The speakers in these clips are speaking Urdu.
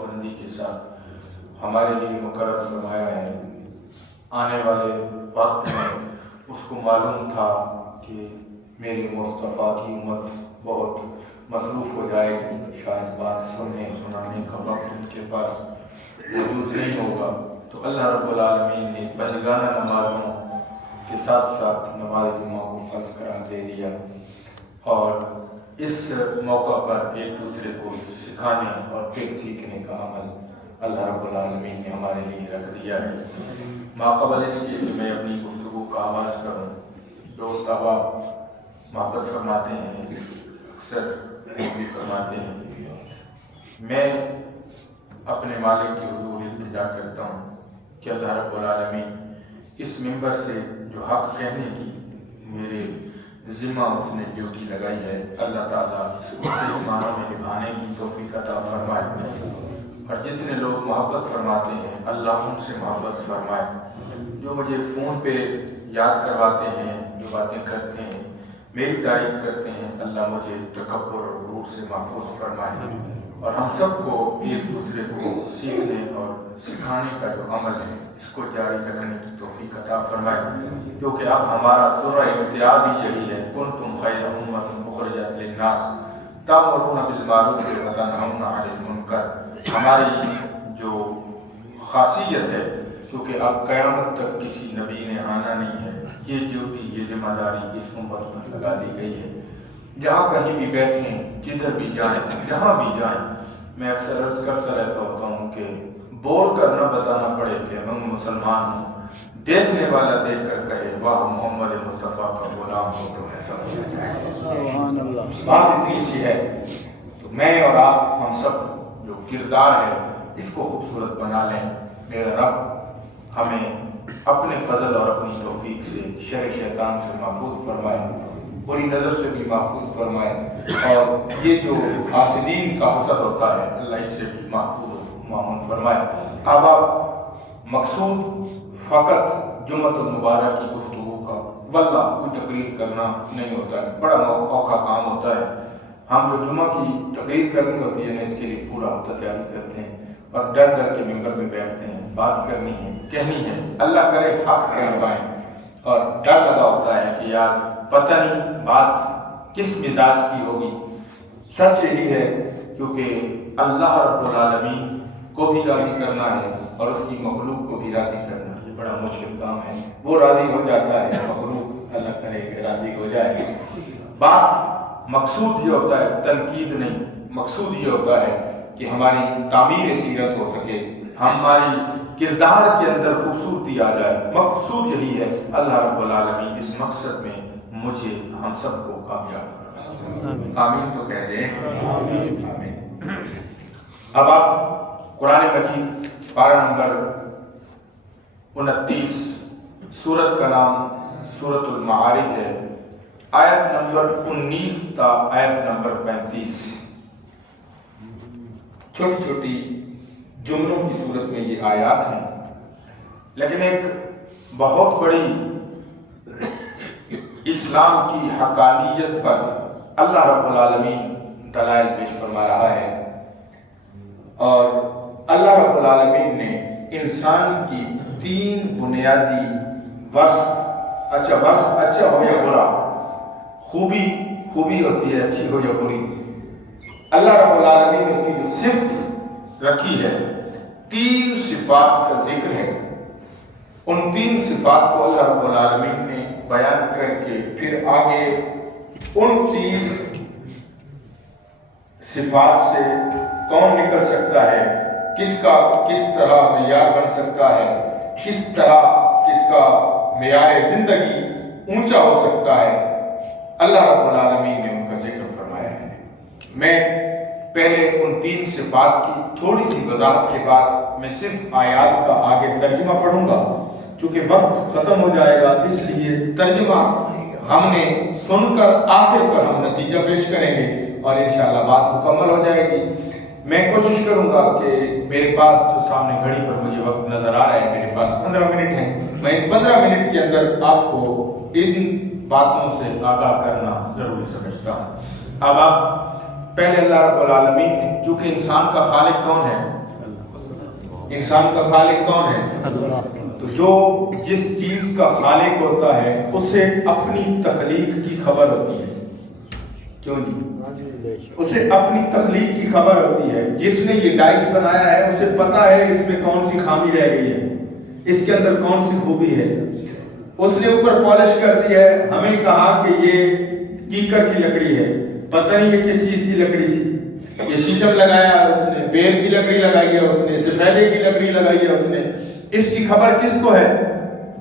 بندی کے ساتھ ہمارے لیے مقرر فرمایا ہے۔ آنے والے وقت میں اس کو معلوم تھا کہ میری مصطفیٰ کی امت بہت مصروف ہو جائے گی، شاید بات سنانے کا وقت ان کے پاس موجود نہیں ہوگا، تو اللہ رب العالمین نے بندگانہ نمازوں کے ساتھ ساتھ نماز جمعہ کو فرض قرار دے دیا، اور اس موقع پر ایک دوسرے کو سکھانے اور پھر سیکھنے کا عمل اللہ رب العالمین نے ہمارے لیے رکھ دیا ہے۔ ماقبل اس کے کہ میں اپنی گفتگو کا آغاز کروں، دوست احباب محبت فرماتے ہیں، اکثر بھی فرماتے ہیں، میں اپنے مالک کی حضور التجا کرتا ہوں کہ اللہ رب العالمین اس ممبر سے جو حق کہنے کی میرے ذمہ اس نے ڈیوٹی لگائی ہے، اللہ تعالیٰ اس کو صحیح معنوں میں نبھانے کی توفیق عطا فرمائے، اور جتنے لوگ محبت فرماتے ہیں اللہ ان سے محبت فرمائے، جو مجھے فون پہ یاد کرواتے ہیں، جو باتیں کرتے ہیں، میری تعریف کرتے ہیں، اللہ مجھے تکبر اور غرور سے محفوظ فرمائے، اور ہم سب کو ایک دوسرے کو سیکھنے اور سکھانے کا جو عمل ہے اس کو جاری رکھنے کی توفیق عطا فرمائے، کیونکہ اب ہمارا طرح امتیاز ہی یہی ہے، کنتم خیر امۃ اخرجت للناس تأمرون بالمعروف وتنہون عن المنکر۔ ہماری جو خاصیت ہے، کیونکہ اب قیامت تک کسی نبی نے آنا نہیں ہے، یہ ڈیوٹی، یہ ذمہ داری اس امت پر لگا دی گئی ہے۔ جہاں کہیں بھی بیٹھیں، جدھر بھی جائیں، جہاں بھی جائیں، میں اکثر عرض کرتا رہتا ہوتا ہوں کہ بول کر نہ بتانا پڑے کہ میں مسلمان ہوں، دیکھنے والا دیکھ کر کہے واہ محمد مصطفیٰ کا غلام ہو تو ایسا ہونا چاہیے۔ بات اتنی سی ہے، تو میں اور آپ ہم سب جو کردار ہے اس کو خوبصورت بنا لیں۔ میرا رب ہمیں اپنے فضل اور اپنی توفیق سے شر شیطان سے محفوظ فرمائے، بری نظر سے بھی محفوظ فرمائے، اور یہ جو حاسدین کا حسد ہوتا ہے اللہ اس سے بھی محفوظ و مامون فرمائے۔ اب آپ مقصود فقط جمعۃ المبارک کی گفتگو کا واللہ کوئی تقریر کرنا نہیں ہوتا ہے، بڑا اوکھا کام ہوتا ہے۔ ہم جو جمعہ کی تقریر کرنی ہوتی ہے نا، اس کے لیے پورا ہفتہ تیاری کرتے ہیں اور ڈر ڈر کے ممبر میں بیٹھتے ہیں، بات کرنی ہے، کہنی ہے، اللہ کرے حق کہہ پائیں، اور ڈر لگا ہوتا ہے کہ یار پتہ نہیں بات کس مزاج کی ہوگی۔ سچ یہی ہے، کیونکہ اللہ رب العالمین کو بھی راضی کرنا ہے اور اس کی مخلوق کو بھی راضی کرنا ہے، یہ بڑا مشکل کام ہے۔ وہ راضی ہو جاتا ہے، مخلوق اللہ کرے کہ راضی ہو جائے۔ بات مقصود یہ ہوتا ہے، تنقید نہیں، مقصود یہ ہوتا ہے کہ ہماری تعمیر سیرت ہو سکے، ہماری کردار کے اندر خوبصورتی آ جائے۔ مقصود یہی ہے، اللہ رب العالمین اس مقصد میں مجھے ہم سب کو کامیاب کرے۔ آمین تو کہہ دیں۔ آمین۔ اب آپ قرآن مجید پارہ نمبر 29، سورت کا نام سورۃ المعارج ہے، آیت نمبر 19 تا آیت نمبر 35، چھوٹی چھوٹی جملوں کی صورت میں یہ آیات ہیں، لیکن ایک بہت بڑی اسلام کی حقانیت پر اللہ رب العالمین دلائل پیش فرما رہا ہے، اور اللہ رب العالمین نے انسان کی 3 بنیادی وصف، اچھا ہو یا برا، خوبی ہوتی ہے اچھی ہو یا بری، اللہ رب العالمین نے اس کی جو صفت رکھی ہے، 3 صفات کا ذکر ہے۔ ان 3 صفات کو اللہ رب العالمین نے بیان کر کے پھر آگے ان 3 صفات سے کون نکل سکتا ہے، کس طرح معیار بن سکتا ہے، کس طرح کس کا معیار زندگی اونچا ہو سکتا ہے، اللہ رب العالمین نے ان کا ذکر فرمایا ہے۔ میں پہلے ان 3 صفات کی تھوڑی سی وضاحت کے بعد میں صرف آیات کا آگے ترجمہ پڑھوں گا، چونکہ وقت ختم ہو جائے گا، اس لیے ترجمہ ہم نے سن کر آخر پر ہم نتیجہ پیش کریں گے اور انشاءاللہ بات مکمل ہو جائے گی۔ میں کوشش کروں گا کہ میرے پاس جو سامنے گھڑی پر مجھے وقت نظر آ رہا ہے، میرے پاس 15 منٹ ہیں، میں ان 15 منٹ کے اندر آپ کو ان باتوں سے آگاہ کرنا ضروری سمجھتا ہوں۔ اب آپ پہلے اللہ رب العالمین نے، چونکہ انسان کا خالق کون ہے؟ انسان کا خالق کون ہے؟ تو جو جس چیز کا خالق ہوتا ہے اسے اپنی تخلیق کی خبر ہوتی ہے. کیوں جی؟ اسے اپنی تخلیق کی خبر ہوتی ہے. جس نے یہ ڈائس بنایا ہے اسے پتا ہے اس میں کون سی خامی رہ گئی ہے، اس کے اندر کون سی خوبی ہے. اس نے اوپر پالش کر دی ہے، ہمیں کہا کہ یہ کیکر کی لکڑی ہے، پتہ نہیں یہ کس چیز کی لکڑی تھی. یہ شیشم لگایا اس نے، بیر کی لکڑی لگائی ہے اس نے، سفیدے کی لکڑی لگائی ہے اس نے. اس کی خبر کس کو ہے؟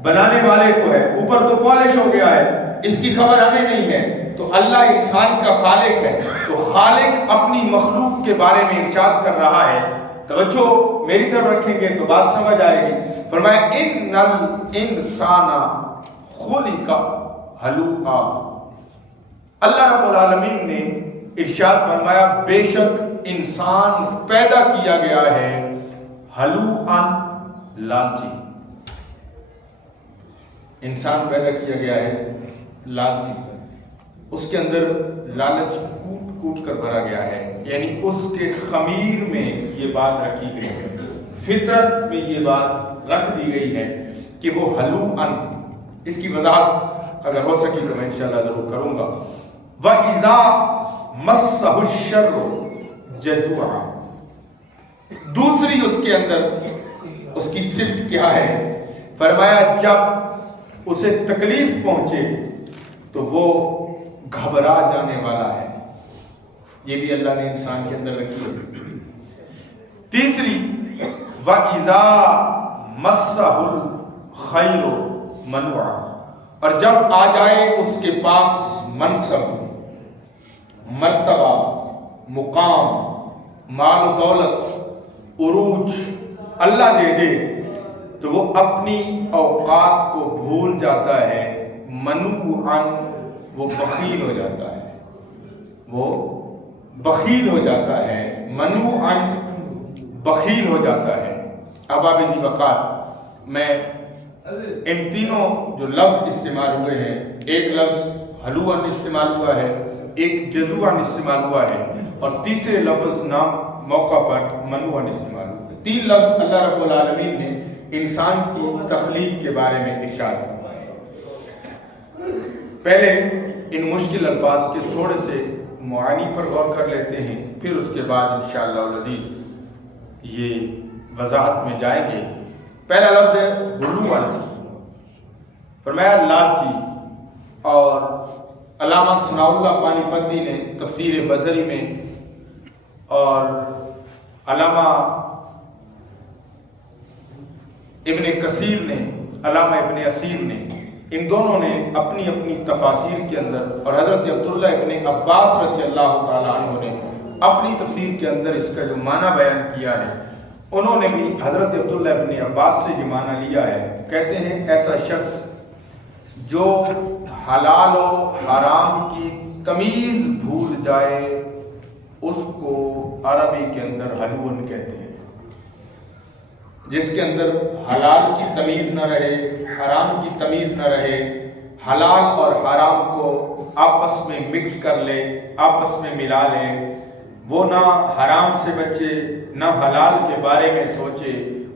بنانے والے کو ہے. اوپر تو پالش ہو گیا ہے، اس کی خبر ہمیں نہیں ہے. تو اللہ انسان کا خالق ہے. تو خالق اپنی مخلوق کے بارے میں ارشاد کر رہا ہے. توجہ میری طرف رکھیں گے تو بات سمجھ آئے گی. فرمایا ان الانسان خلق ہلوعا. اللہ رب العالمین نے ارشاد فرمایا بے شک انسان پیدا کیا گیا ہے ہلوعا، لالچی. انسان پیدا کیا گیا ہے لالچی. اس کے اندر لالچ کوٹ کوٹ کر بھرا گیا ہے، یعنی اس کے خمیر میں یہ بات رکھی گئی ہے، فطرت میں یہ بات رکھ دی گئی ہے کہ وہ ہلوعا. اس کی وضاحت اگر ہو سکی تو میں انشاءاللہ ضرور کروں گا. وَإِذَا مَسَّهُ الشَّرُّ جَزُوعًا. دوسری اس کے اندر اس کی صفت کیا ہے؟ فرمایا جب اسے تکلیف پہنچے تو وہ گھبرا جانے والا ہے. یہ بھی اللہ نے انسان کے اندر رکھی ہے. تیسری وَإِذَا مَسَّهُ الْخَيْرُ مَنُوعًا. اور جب آ جائے اس کے پاس منصب، مرتبہ، مقام، مال و دولت، عروج اللہ دے دے تو وہ اپنی اوقات کو بھول جاتا ہے. منوعاً وہ بخیل ہو جاتا ہے. وہ بخیل ہو جاتا ہے. منوعاً بخیل ہو جاتا ہے. اب آپ اسی وقت میں ان تینوں جو لفظ استعمال ہوئے ہیں، ایک لفظ ہلوعاً استعمال ہوا ہے، ایک جزوعاً استعمال ہوا ہے، اور تیسرے لفظ نام موقع پر منوعاً استعمال ہوا ہے. تین لفظ اللہ رب العالمین نے انسان کی تخلیق کے بارے میں ارشاد فرمایا. پہلے ان مشکل الفاظ کے تھوڑے سے معانی پر غور کر لیتے ہیں، پھر اس کے بعد انشاءاللہ العزیز یہ وضاحت میں جائیں گے. پہلا لفظ ہے غلوعاً. فرمایا لالچی. اور علامہ ثناء اللہ پانی پتی نے تفسیر بصری میں اور علامہ ابن کثیر نے، علامہ ابن اسیر نے، ان دونوں نے اپنی اپنی تفاسیر کے اندر، اور حضرت عبداللہ ابن عباس رضی اللہ تعالیٰ عنہ نے اپنی تفسیر کے اندر اس کا جو معنی بیان کیا ہے، انہوں نے بھی حضرت عبداللہ ابن عباس سے یہ معنی لیا ہے. کہتے ہیں ایسا شخص جو حلال و حرام کی تمیز بھول جائے اس کو عربی کے اندر ہلوعاً کہتے ہیں. جس کے اندر حلال کی تمیز نہ رہے، حرام کی تمیز نہ رہے، حلال اور حرام کو آپس میں مکس کر لے، آپس میں ملا لے، وہ نہ حرام سے بچے نہ حلال کے بارے میں سوچے،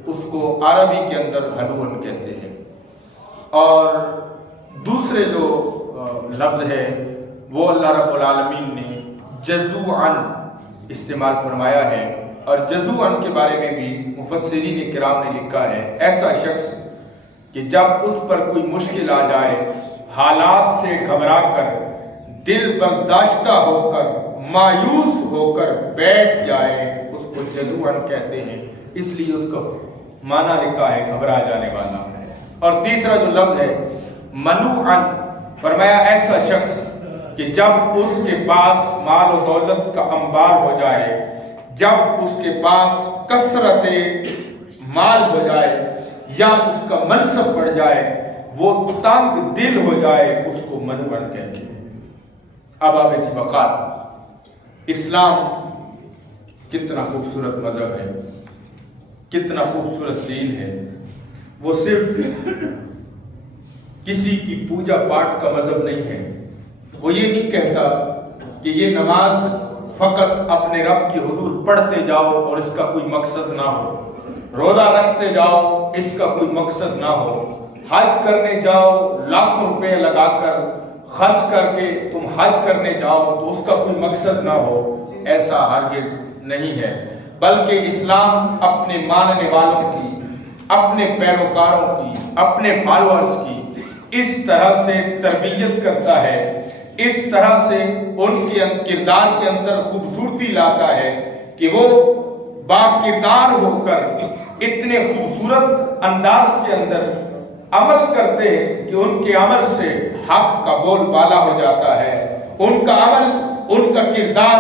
اس کو عربی کے اندر ہلوعاً کہتے ہیں. اور دوسرے جو لفظ ہے وہ اللہ رب العالمین نے جزوعاً استعمال فرمایا ہے. اور جزوعاً کے بارے میں بھی مفسرین کرام نے لکھا ہے ایسا شخص کہ جب اس پر کوئی مشکل آ جائے، حالات سے گھبرا کر، دل برداشتہ ہو کر، مایوس ہو کر بیٹھ جائے، اس کو جزوعاً کہتے ہیں. اس لیے اس کو معنی لکھا ہے گھبرا جانے والا. اور تیسرا جو لفظ ہے منوعاً، فرمایا ایسا شخص کہ جب اس کے پاس مال و دولت کا انبار ہو جائے، جب اس کے پاس کثرت مال ہو جائے یا اس کا منصب بڑھ جائے، وہ تنگ دل ہو جائے، اس کو منوعاً کہتے ہیں. اب آپ اسی وقت اسلام کتنا خوبصورت مذہب ہے، کتنا خوبصورت دین ہے. وہ صرف کسی کی پوجا پاٹ کا مذہب نہیں ہے. وہ یہ نہیں کہتا کہ یہ نماز فقط اپنے رب کی حضور پڑھتے جاؤ اور اس کا کوئی مقصد نہ ہو، روزہ رکھتے جاؤ اس کا کوئی مقصد نہ ہو، حج کرنے جاؤ لاکھوں روپے لگا کر خرچ کر کے تم حج کرنے جاؤ تو اس کا کوئی مقصد نہ ہو، ایسا ہرگز نہیں ہے، بلکہ اسلام اپنے ماننے والوں کی، اپنے پیروکاروں کی، اپنے فالوورز کی اس طرح سے تربیت کرتا ہے، اس طرح سے ان کے کردار کے اندر خوبصورتی لاتا ہے کہ وہ با کردار ہو کر اتنے خوبصورت انداز کے اندر عمل کرتے ہیں کہ ان کے عمل سے حق کا بول بالا ہو جاتا ہے، ان کا عمل، ان کا کردار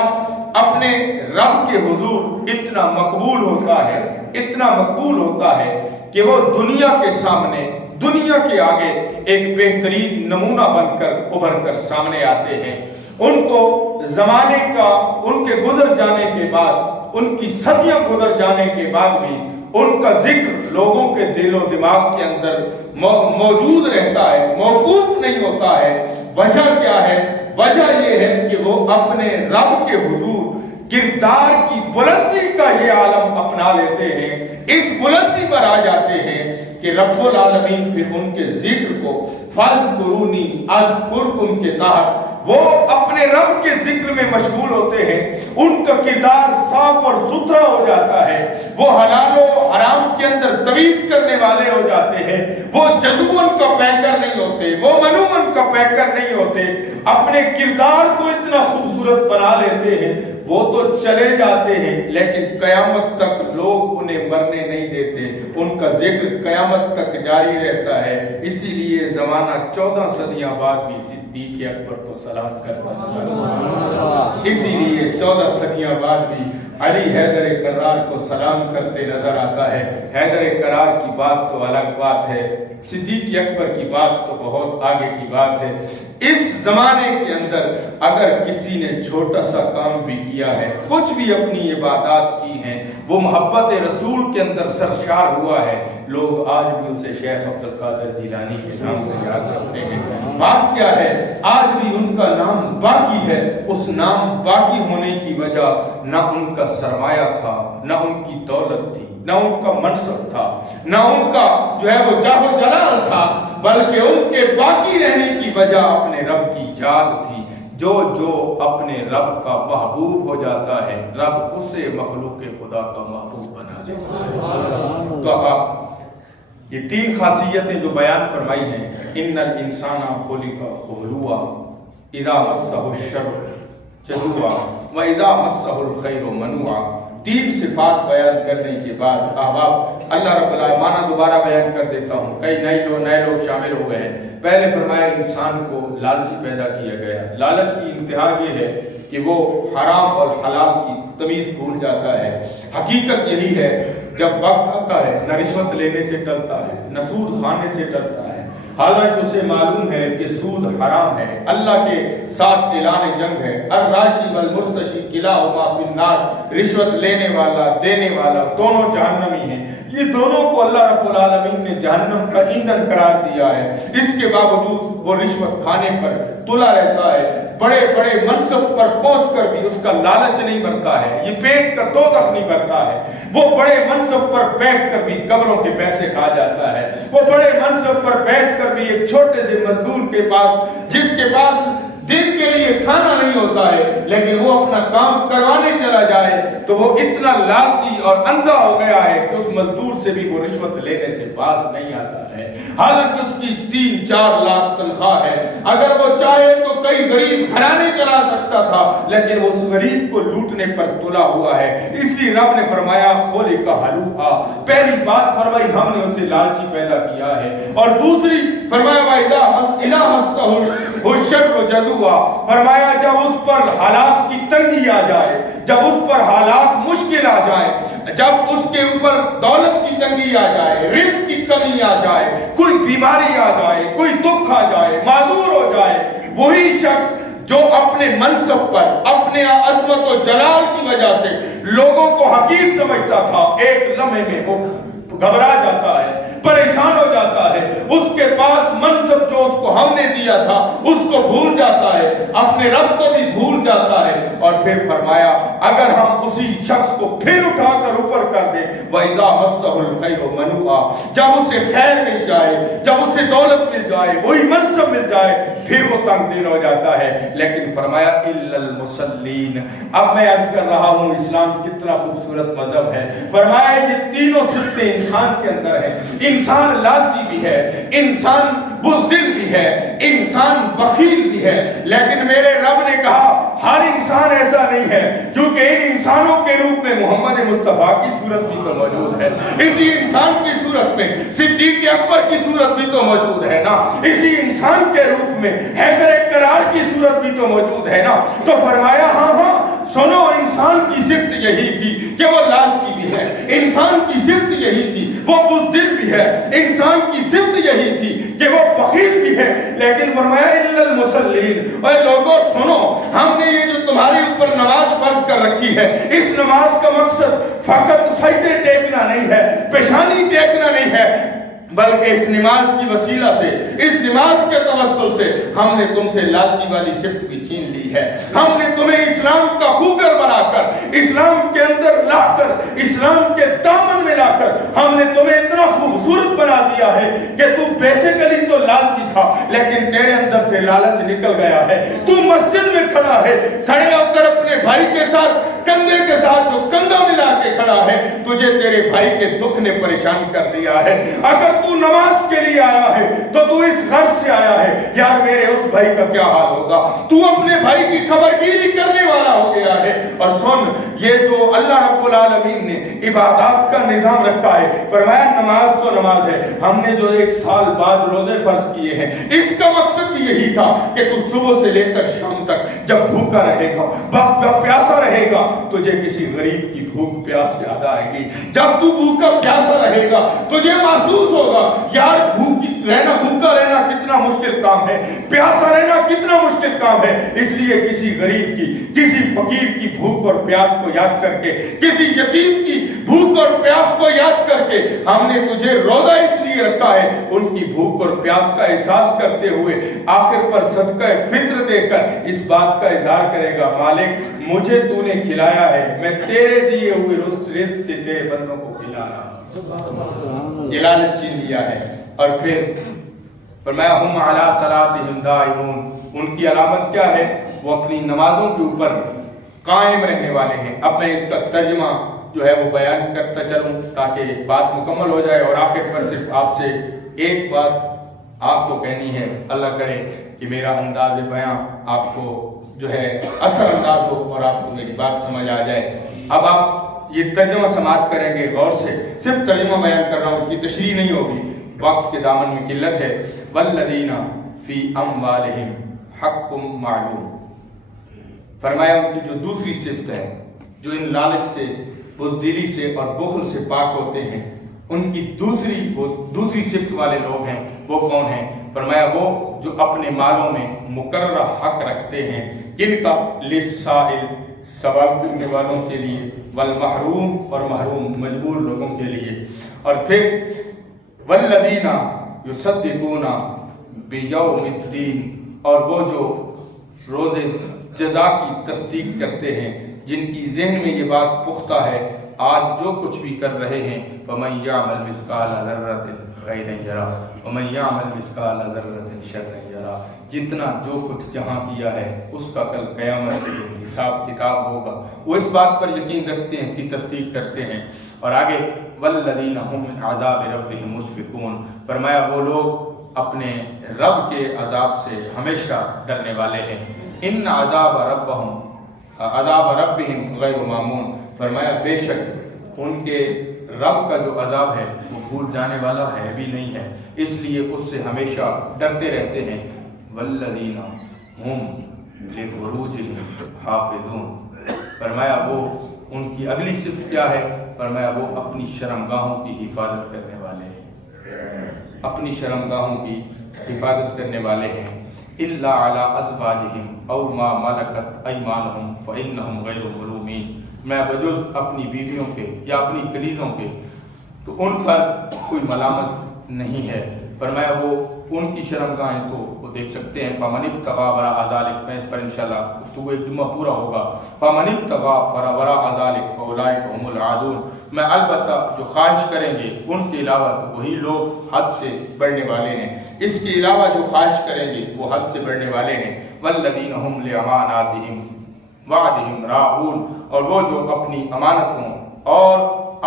اپنے رب کے حضور اتنا مقبول ہوتا ہے، اتنا مقبول ہوتا ہے کہ وہ دنیا کے سامنے، دنیا کے آگے ایک بہترین نمونہ بن کر ابھر کر سامنے آتے ہیں۔ ان کو زمانے کا، ان کے گزر جانے کے بعد، ان کی صدیاں گزر جانے کے بعد بھی ان کا ذکر لوگوں کے دل و دماغ کے اندر موجود رہتا ہے، موقوف نہیں ہوتا ہے۔ وجہ کیا ہے؟ وجہ یہ ہے کہ وہ اپنے رب کے حضور کردار کی بلندی کا یہ عالم اپنا لیتے ہیں، اس بلندی پر آ جاتے ہیں کہ رب العالمین پھر ان کے ذکر کو فاذکرونی اذکرکم کے تحت وہ اپنے رب کے ذکر میں مشغول ہوتے ہیں، ان کا کردار صاف اور ستھرا ہو جاتا ہے، وہ حلال و حرام کے اندر تمیز کرنے والے ہو جاتے ہیں، وہ جزومن کا پیکر نہیں ہوتے، وہ منومن کا پیکر نہیں ہوتے، اپنے کردار کو اتنا خوبصورت بنا لیتے ہیں، وہ تو چلے جاتے ہیں لیکن قیامت تک لوگ انہیں مرنے نہیں دیتے، ان کا ذکر قیامت تک جاری رہتا ہے۔ اسی لیے زمانہ 14 صدیاں بعد بھی صدیق اکبر کو سلام کرتا ہے، اسی لیے 14 صدیاں بعد بھی علی حیدر کرار کو سلام کرتے نظر آتا ہے۔ حیدر کرار کی بات تو الگ بات ہے، صدیق اکبر کی بات تو بہت آگے کی بات ہے۔ اس زمانے کے اندر اگر کسی نے چھوٹا سا کام بھی کیا ہے، کچھ بھی اپنی عبادات کی ہیں، وہ محبت رسول کے اندر سرشار ہوا ہے، لوگ آج بھی اسے شیخ عبد القادر جیلانی کے نام سے یاد رکھتے ہیں۔ بات کیا ہے؟ آج بھی ان کا نام باقی ہے، اس نام باقی ہونے کی وجہ نہ ان کا سرمایہ تھا، نہ ان کی دولت تھی، نہ ان کا منصب تھا، نہ ان کا جو ہے وہ جاہ و جلال تھا، بلکہ ان کے باقی رہنے کی وجہ اپنے رب کی یاد تھی۔ جو اپنے رب کا محبوب ہو جاتا ہے، رب اسے مخلوق خدا کا محبوب بنا دیتا ہے۔ تو اب یہ 3 خاصیتیں جو بیان فرمائی ہیں، ان الانسان خلق ہلوعا اذا مسہ الشر جزوعا واذا مسہ الخیر منوعا۔ 3 صفات بیان کرنے کے بعد احباب اللہ رب العالمین دوبارہ بیان کر دیتا ہوں، کئی نئے لوگ شامل ہو گئے ہیں۔ پہلے فرمایا انسان کو لالچی پیدا کیا گیا، لالچ کی انتہا یہ ہے کہ وہ حرام اور حلال کی تمیز بھول جاتا ہے۔ حقیقت یہی ہے، جب وقت آتا ہے نہ رشوت لینے سے ڈرتا ہے، نہ سود کھانے سے ڈرتا ہے، حالانکہ اسے معلوم ہے کہ سود حرام ہے، اللہ کے ساتھ اعلان جنگ ہے، الراشی والمرتشی کلاہما فی النار، رشوت لینے والا دینے والا دونوں جہنمی ہیں۔ یہ دونوں کو اللہ رب العالمین نے جہنم کا ایندھن قرار دیا ہے، اس کے باوجود وہ رشوت کھانے پر تلا رہتا ہے، بڑے بڑے منصب پر پہنچ کر بھی اس کا لالچ نہیں بھرتا ہے، یہ پیٹ کا دوزخ نہیں بھرتا ہے، وہ بڑے منصب پر بیٹھ کر بھی قبروں کے پیسے کھا جاتا ہے، وہ بڑے منصب پر بیٹھ کر بھی ایک چھوٹے سے مزدور کے پاس، جس کے پاس دن کے لیے کھانا نہیں ہوتا ہے لیکن وہ اپنا کام کروانے چلا جائے تو وہ اتنا لالچی اور اندھا ہو گیا ہے کہ اس مزدور سے بھی وہ رشوت لینے سے باز نہیں آتا ہے، حالانکہ اس کی 3-4 لاکھ تنخواہ ہے، اگر وہ چاہے تو کئی غریب گھرانے چلا سکتا تھا لیکن وہ اس غریب کو لوٹنے پر تلا ہوا ہے۔ اس لیے رب نے فرمایا خلق ہلوعا، پہلی بات فرمائی ہم نے اسے لالچی پیدا کیا ہے، اور دوسری فرمایا اذا مسہ الشر جزوعا، فرمایا جب اس پر حالات کی تنگی آ جائے، جب اس پر حالات مشکل آ جائے، جب اس کے اوپر دولت کی تنگی آ جائے، رزق کی کمی آ جائے، کوئی بیماری آ جائے، کوئی دکھ آ جائے، معذور ہو جائے، وہی شخص جو اپنے منصب پر، اپنے عظمت و جلال کی وجہ سے لوگوں کو حقیر سمجھتا تھا، ایک لمحے میں وہ گھبرا جاتا ہے، پریشان ہو جاتا ہے، اس کے پاس منصب جو اس کو ہم نے دیا تھا اس کو بھول جاتا ہے، اپنے رب کو بھی بھول جاتا ہے۔ اور پھر فرمایا اگر ہم اسی شخص کو پھر اٹھا کر اوپر کر دیں، وَإِذَا مَسَّهُ الْخَيْرُ مَنُوعًا، جب اسے خیر مل جائے، جب اسے دولت مل جائے، وہی منصب مل جائے، پھر وہ تنگ دل ہو جاتا ہے۔ لیکن فرمایا إِلَّا الْمُصَلِّينَ۔ اب میں عرض کر رہا ہوں اسلام کتنا خوبصورت مذہب ہے۔ فرمایا یہ تینوں صفتیں انسان کے اندر ہیں۔ انسان لالچی بھی ہے، انسان بزدل بھی ہے، انسان بخیل بھی ہے، لیکن میرے رب نے کہا ہر انسان ایسا نہیں ہے، کیونکہ ان انسانوں کے روپ میں محمد مصطفیٰ کی صورت بھی تو موجود ہے، اسی انسان کی صورت میں صدیق اکبر کی صورت بھی تو موجود ہے نا، اسی انسان کے روپ میں حیدر کرار کی صورت بھی تو موجود ہے نا۔ تو فرمایا ہاں ہاں سنو، انسان کی صفت یہی تھی کہ وہ لالچی بھی ہے، انسان کی صفت یہی تھی وہ بزدل بھی ہے، انسان کی صفت یہی تھی کہ وہ بخیل بھی ہے، لیکن فرمایا الا المصلین۔ اے لوگوں سنو، ہم نے یہ جو تمہارے اوپر نماز فرض کر رکھی ہے، اس نماز کا مقصد فقط سجدے ٹیکنا نہیں ہے، پیشانی ٹیکنا نہیں ہے، بلکہ اس نماز کی وسیلہ سے، اس نماز کے توسل سے ہم نے تم سے لالچی والی صفت بھی چھین لی ہے۔ ہم نے تمہیں اسلام کا خوگر بنا کر، اسلام کے اندر لا کر، اسلام کے دامن میں لا کر ہم نے تمہیں اتنا خوبصورت بنا دیا ہے کہ تو بیسیکلی تو لالچی تھا، لیکن تیرے اندر سے لالچ نکل گیا ہے۔ تو مسجد میں کھڑا ہے، کھڑے ہو کر اپنے بھائی کے ساتھ کندھے کے ساتھ جو کندھا ملا کے کھڑا ہے، تجھے تیرے بھائی کے دکھ نے پریشان کر دیا ہے۔ اگر تو نماز کے لیے آیا ہے تو تو اس غرض سے آیا ہے یار میرے اس بھائی کا کیا حال ہوگا، تو اپنے بھائی کی خبرگیری کرنے والا ہو گیا ہے۔ اور سن، یہ جو اللہ رب العالمین نے عبادات کا نظام رکھا ہے، فرمایا نماز تو نماز ہے، ہم نے جو 1 سال بعد روزے فرض کیے ہیں، اس کا مقصد بھی یہی تھا کہ تو صبح سے لے کر شام تک جب بھوکا رہے گا، پیاسا رہے گا، تجھے کسی غریب کی بھوک پیاس یاد آئے گی۔ جب تو بھوکا پیاسا رہے گا، تجھے محسوس ہوگا یار بھوکا رہنا کتنا مشکل کام ہے، پیاسا رہنا کتنا مشکل کام ہے۔ اس لیے کسی غریب کی، کسی فقیر کی بھوک اور پیاس کو یاد کر کے، کسی یتیم کی بھوک اور پیاس کو یاد کر کے ہم نے تجھے روزہ اس لیے رکھا ہے، ان کی بھوک اور پیاس کا احساس کرتے ہوئے آخر پر صدقہ فطر دے کر اس بات کا اظہار کرے گا مالک مجھے تو نے کھلایا ہے، میں تیرے دیے ہوئے رزق سے تیرے بندوں کو کھلا رہا ہوں۔ یہ لالچ چھین لیا ہے۔ اور پھر فرمایا ہم علی صلاتہم دائمون، ان کی علامت کیا ہے؟ وہ اپنی نمازوں کے اوپر قائم رہنے والے ہیں۔ اب میں اس کا ترجمہ جو ہے وہ بیان کرتا چلوں تاکہ بات مکمل ہو جائے، اور آخر پر صرف آپ سے ایک بات آپ کو کہنی ہے، اللہ کرے کہ میرا انداز بیان آپ کو جو ہے اثر انداز ہو اور آپ کو میری بات سمجھ آ جائے۔ اب آپ یہ ترجمہ سماعت کریں گے غور سے، صرف ترجمہ بیان کر رہا ہوں، اس کی تشریح نہیں ہوگی، وقت کے دامن میں قلت ہے۔ والذین فی اموالہم حق معلوم، فرمایا ان کی جو دوسری صفت ہے، جو ان لالچ سے، بزدلی سے اور بخل سے پاک ہوتے ہیں، ان کی دوسری صفت والے لوگ ہیں، وہ کون ہیں؟ فرمایا وہ جو اپنے مالوں میں مقررہ حق رکھتے ہیں، کن کا؟ للسائل، سوال کرنے والوں کے لیے، والمحروم، اور محروم مجبور لوگوں کے لیے۔ اور پھر والذین یصدقون بیوم الدین، اور وہ جو روز جزا کی تصدیق کرتے ہیں، جن کی ذہن میں یہ بات پختہ ہے آج جو کچھ بھی کر رہے ہیں، فَمَن يَعْمَلْ مِثْقَالَ ذَرَّةٍ خَيْرًا يَرَهُ وَمَن يَعْمَلْ مِثْقَالَ ذَرَّةٍ شَرًّا يَرَهُ، جتنا جو کچھ جہاں کیا ہے اس کا کل قیامت کے دن حساب کتاب ہوگا، وہ اس بات پر یقین رکھتے ہیں، اس کی تصدیق کرتے ہیں۔ اور آگے وَالَّذِينَ هُمْ مِنْ عَذَابِ رَبِّهِمْ مُشْفِقُونَ، فرمایا وہ لوگ اپنے رب کے عذاب سے ہمیشہ ڈرنے والے ہیں۔ ان عذاب ربهم غیر مامون، فرمایا بے شک ان کے رب کا جو عذاب ہے وہ بھول جانے والا ہے بھی نہیں ہے، اس لیے اس سے ہمیشہ ڈرتے رہتے ہیں۔ والذین هم لفروجهم حافظون، فرمایا وہ ان کی اگلی صفت کیا ہے؟ فرمایا وہ اپنی شرمگاہوں کی حفاظت کرنے والے ہیں، اپنی شرمگاہوں کی حفاظت کرنے والے ہیں۔ الا علی ازواجہم او ما ملکت ایمانہم فانہم غیر ملومین، میں بجز اپنی بیویوں کے یا اپنی کنیزوں کے تو ان پر کوئی ملامت نہیں ہے۔ فرمایا وہ ان کی شرمگاہیں تو وہ دیکھ سکتے ہیں، فمن ابتغى وراء ذلك، میں اس پر انشاءاللہ گفتگو ایک جمعہ پورا ہوگا، فمن ابتغى وراء ذلك فاولئک هم العادون، میں البتہ جو خواہش کریں گے ان کے علاوہ تو وہی لوگ حد سے بڑھنے والے ہیں، اس کے علاوہ جو خواہش کریں گے وہ حد سے بڑھنے والے ہیں۔ والذین هم لاماناتهم وعدهم راعون، اور وہ جو اپنی امانتوں اور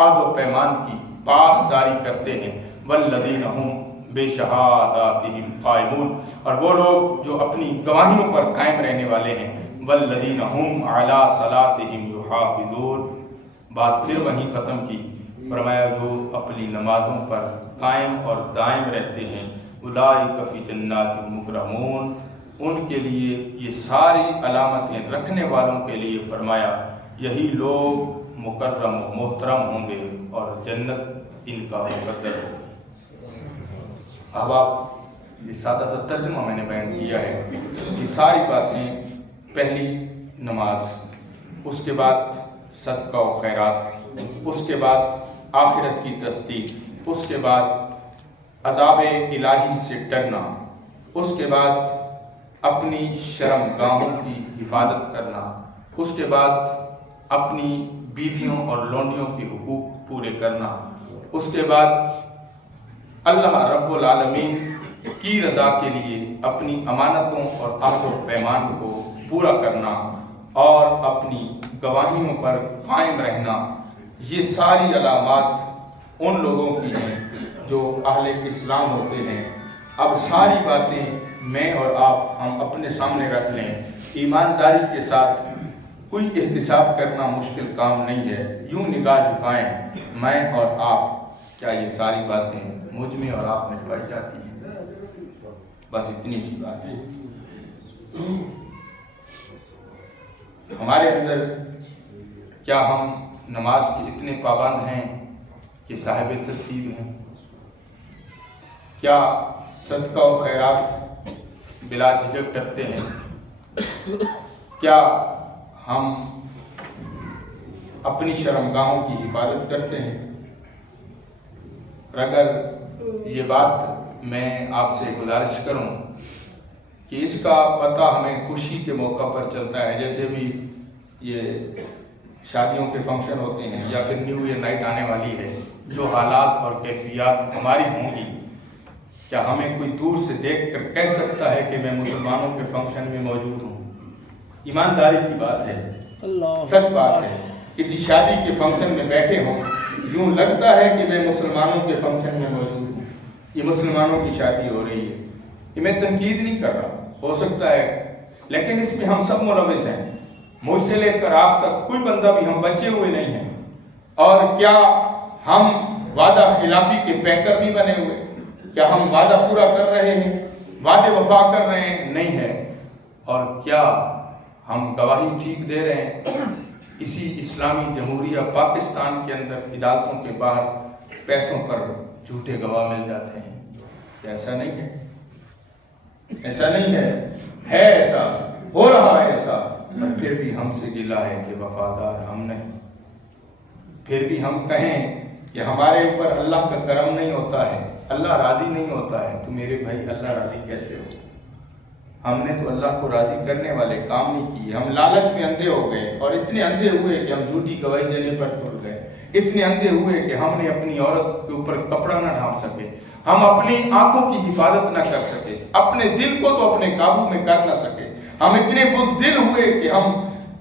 عہد و پیمان کی پاسداری کرتے ہیں، والذین هم بشہاداتہم قائمون، اور وہ لوگ جو اپنی گواہیوں پر قائم رہنے والے ہیں، والذین هم علی صلاتہم یحافظون، بات پھر وہیں ختم کی، فرمایا جو اپنی نمازوں پر قائم اور دائم رہتے ہیں، اولئک فی جنات مکرمون، ان کے لیے یہ ساری علامتیں رکھنے والوں کے لیے فرمایا یہی لوگ مکرم و محترم ہوں گے اور جنت ان کا مقدر ہوگی۔ اب آپ یہ سادہ سا ترجمہ میں نے بیان کیا ہے، یہ ساری باتیں، پہلی نماز، اس کے بعد صدقہ و خیرات، اس کے بعد آخرت کی تصدیق، اس کے بعد عذاب الہی سے ڈرنا، اس کے بعد اپنی شرمگاہوں کی حفاظت کرنا، اس کے بعد اپنی بیویوں اور لونڈیوں کے حقوق پورے کرنا، اس کے بعد اللہ رب العالمین کی رضا کے لیے اپنی امانتوں اور عہد و پیمان کو پورا کرنا اور اپنی گواہیوں پر قائم رہنا، یہ ساری علامات ان لوگوں کی ہیں جو اہل اسلام ہوتے ہیں۔ اب ساری باتیں میں اور آپ ہم اپنے سامنے رکھ لیں، ایمانداری کے ساتھ کوئی احتساب کرنا مشکل کام نہیں ہے، یوں نگاہ جھکائیں میں اور آپ، کیا یہ ساری باتیں مجھ میں اور آپ میں پائی جاتی ہیں؟ بس اتنی سی بات ہے۔ ہمارے اندر کیا ہم نماز کے اتنے پابند ہیں کہ صاحب ترتیب ہیں؟ کیا صدقہ و خیرات بلا جھجک کرتے ہیں؟ کیا ہم اپنی شرمگاہوں کی حفاظت کرتے ہیں؟ اور اگر یہ بات میں آپ سے گزارش کروں کہ اس کا پتہ ہمیں خوشی کے موقع پر چلتا ہے، جیسے بھی یہ شادیوں کے فنکشن ہوتے ہیں یا پھر نیو ایئر نائٹ آنے والی ہے، جو حالات اور کیفیات ہماری ہوں گی، کیا ہمیں کوئی دور سے دیکھ کر کہہ سکتا ہے کہ میں مسلمانوں کے فنکشن میں موجود ہوں؟ ایمانداری کی بات ہے، سچ بات ہے، کسی شادی کے فنکشن میں بیٹھے ہوں، یوں لگتا ہے کہ میں مسلمانوں کے فنکشن میں موجود ہوں، یہ مسلمانوں کی شادی ہو رہی ہے، یہ میں تنقید نہیں کر رہا، ہو سکتا ہے، لیکن اس میں ہم سب ملوث ہیں، مجھ سے لے کر آپ تک کوئی بندہ بھی ہم بچے ہوئے نہیں ہیں۔ اور کیا ہم وعدہ خلافی کے پیکر نہیں بنے ہوئے؟ کیا ہم وعدہ پورا کر رہے ہیں، وعدے وفا کر رہے ہیں؟ نہیں ہے۔ اور کیا ہم گواہی ٹھیک دے رہے ہیں؟ اسی اسلامی جمہوریہ پاکستان کے اندر عدالتوں کے باہر پیسوں پر جھوٹے گواہ مل جاتے ہیں، کیا ایسا نہیں ہے؟ ایسا نہیں ہے ایسا، ہو رہا ہے ایسا، اور پھر بھی ہم سے گلہ ہے کہ وفادار ہم نہیں، پھر بھی ہم کہیں کہ ہمارے اوپر اللہ کا کرم نہیں ہوتا ہے، اللہ راضی نہیں ہوتا ہے۔ تو میرے بھائی اللہ راضی کیسے ہو؟ ہم نے تو اللہ کو راضی کرنے والے کام نہیں کیے، ہم لالچ میں اندھے ہو گئے، اور اتنے اندھے ہوئے کہ ہم جھوٹی گواہی دینے پر تل گئے، اتنے اندھے ہوئے کہ ہم نے اپنی عورت کے اوپر کپڑا نہ ڈھانپ سکے، ہم اپنی آنکھوں کی حفاظت نہ کر سکے، اپنے دل کو تو اپنے قابو میں کر نہ سکے، ہم اتنے بزدل ہوئے کہ ہم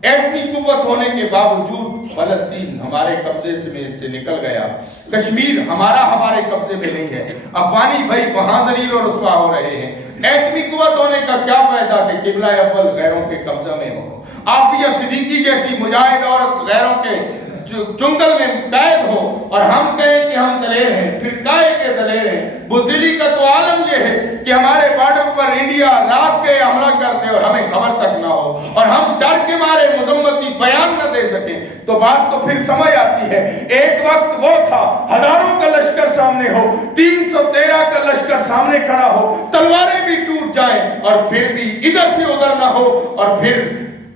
ایٹمی قوت ہونے کے باوجود فلسطین ہمارے قبضے سے نکل گیا، کشمیر ہمارے قبضے میں نہیں ہے، افغانی بھائی وہاں ذلیل و رسوا ہو رہے ہیں، ایٹمی قوت ہونے کا کیا فائدہ کہ قبلہ اول غیروں کے قبضہ میں ہو، عافیہ صدیقی جیسی مجاہد عورت غیروں کے جنگل میں قید ہو، اور ہم کہیں کہ ہم دلیر ہیں، پھر کائے کے دلیر ہیں۔ بزدلی کا تو عالم یہ ہے کہ ہمارے بارڈر پر انڈیا رات کے حملہ کرتے اور ہمیں خبر تک نہ ہو، اور ہم ڈر کے مارے مذمتی بیان نہ دے سکیں، تو بات تو پھر سمجھ آتی ہے۔ ایک وقت وہ تھا ہزاروں کا لشکر سامنے ہو، 313 کا لشکر سامنے کھڑا ہو، تلواریں بھی ٹوٹ جائیں اور پھر بھی ادھر سے ادھر نہ ہو، اور پھر